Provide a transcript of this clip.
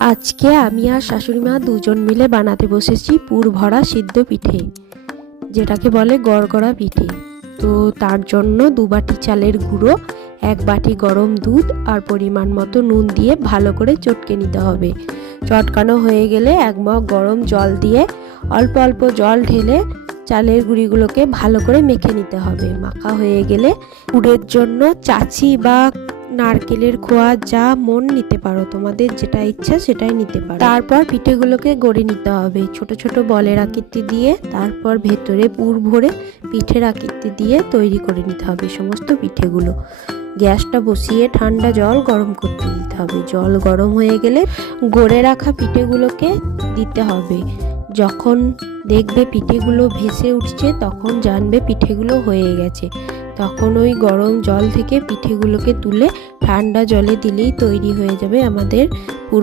আজকে আমি আর শাশুড়ি মা দুজন মিলে বানাতে বসেছি পুর ভরা সিদ্ধ পিঠে, যেটাকে বলে গড়গড়া পিঠে। তো তার জন্য 2 বাটি চালের গুঁড়ো, 1 বাটি গরম দুধ আর পরিমাণ মতো নুন দিয়ে ভালো করে চটকে নিতে হবে। চটকানো হয়ে গেলে 1 মগ গরম জল দিয়ে অল্প অল্প জল ঢেলে চালের গুঁড়িগুলোকে ভালো করে মেখে নিতে হবে। মাখা হয়ে গেলে পুরের জন্য চাচি বা নারকেলের খোয়া যা মন নিতে পারো, তোমাদের যেটা ইচ্ছা সেটাই নিতে পারো। তারপর পিঠেগুলোকে গড়ে নিতে হবে ছোট ছোট বলের আকৃতি দিয়ে। তারপর ভেতরে পুর ভরে পিঠের আকৃতি দিয়ে তৈরি করে নিতে হবে সমস্ত পিঠেগুলো। গ্যাসটা বসিয়ে ঠান্ডা জল গরম করতে দিতে হবে। জল গরম হয়ে গেলে গড়ে রাখা পিঠেগুলোকে দিতে হবে। যখন দেখবে পিঠেগুলো ভেসে উঠছে তখন জানবে পিঠেগুলো হয়ে গেছে। তখন ওই গরম জল থেকে পিঠেগুলোকে তুলে ঠান্ডা জলে দিলেই তৈরি হয়ে যাবে আমাদের পুর।